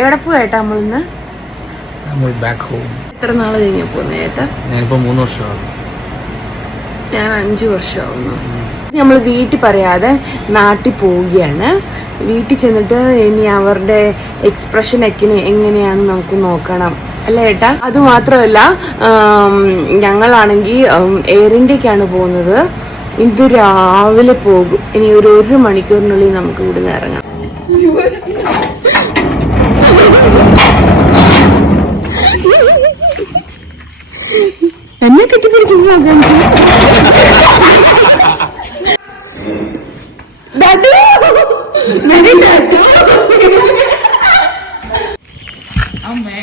എവിടെ പോയേട്ടാ നമ്മളിന്ന്? Back home. എത്ര നാള് കഴിഞ്ഞ പോന്നെ ഏട്ടാ? ഞാനിപ്പോ 3 വർഷമാകും. ഞാൻ 5 വർഷമാവുന്നു. നമ്മൾ വീട്ടിൽ പറയാതെ നാട്ടിൽ പോവുകയാണ്. വീട്ടിൽ ചെന്നിട്ട് ഇനി അവരുടെ എക്സ്പ്രഷൻ ഒക്കെ എങ്ങനെയാണെന്ന് നമുക്ക് നോക്കണം അല്ലേ ഏട്ടാ? അത് മാത്രമല്ല, ഞങ്ങളാണെങ്കിൽ എയർ ഇന്ത്യക്കാണ് പോകുന്നത്. ഇത് രാവിലെ പോകും. ഇനി ഒരു 1 മണിക്കൂറിനുള്ളിൽ നമുക്ക് ഇവിടുന്ന് ഇറങ്ങാം. എന്നെ കെട്ടിപ്പിടിച്ചു അമ്മേ